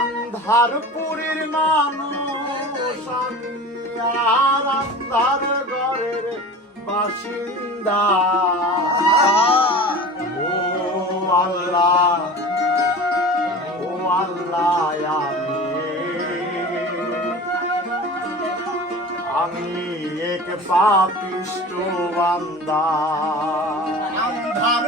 আন্ধারপুরীর মানুষ আমি আর আন্ধার ঘরের বাসিন্দা। ও আল্লাহ, ও আল্লাহ, আমি এক পাপিষ্ঠ বান্দা। আন্ধার